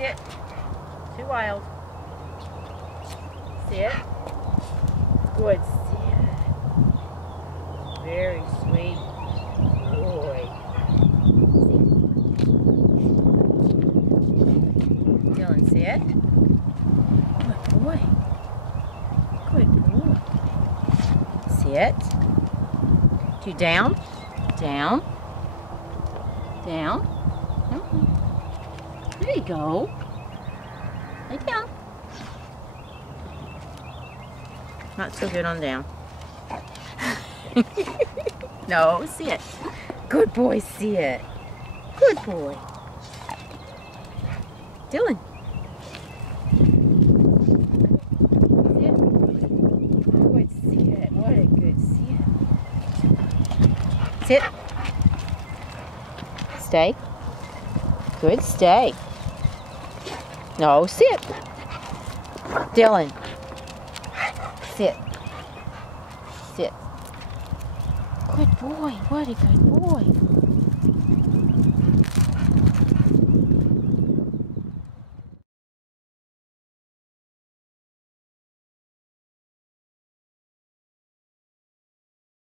Sit. Too wild. Sit. Good. Sit. Very sweet boy. Dylan, sit. Good boy. Good boy. Sit. Two down. Down. Down. There you go. Lay down. Not so good on down. No, sit. Good boy, sit. Good boy. Dylan. Sit. Good sit. What a good sit. Sit. Stay. Good, stay. No, sit. Dylan. Sit. Sit. Good boy. What a good boy.